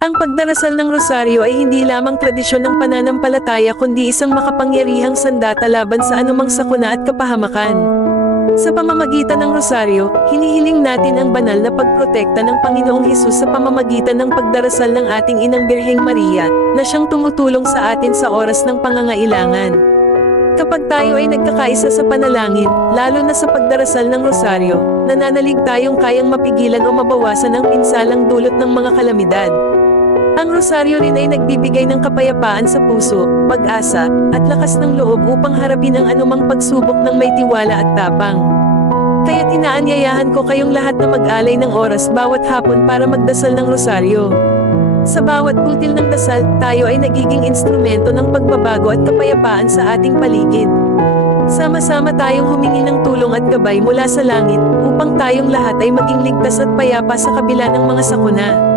Ang pagdarasal ng rosaryo ay hindi lamang tradisyon ng pananampalataya kundi isang makapangyarihang sandata laban sa anumang sakuna at kapahamakan. Sa pamamagitan ng rosaryo, hinihiling natin ang banal na pagprotekta ng Panginoong Hesus sa pamamagitan ng pagdarasal ng ating Inang Birheng Maria, na siyang tumutulong sa atin sa oras ng pangangailangan. Kapag tayo ay nagkakaisa sa panalangin, lalo na sa pagdarasal ng rosaryo, nananalig tayong kayang mapigilan o mabawasan ang pinsalang dulot ng mga kalamidad. Ang rosaryo rin ay nagbibigay ng kapayapaan sa puso, pag-asa, at lakas ng loob upang harapin ang anumang pagsubok ng may tiwala at tapang. Kaya't inaanyayahan ko kayong lahat na mag-alay ng oras bawat hapon para magdasal ng rosaryo. Sa bawat butil ng dasal, tayo ay nagiging instrumento ng pagbabago at kapayapaan sa ating paligid. Sama-sama tayong humingi ng tulong at gabay mula sa langit, upang tayong lahat ay maging ligtas at payapa sa kabila ng mga sakuna.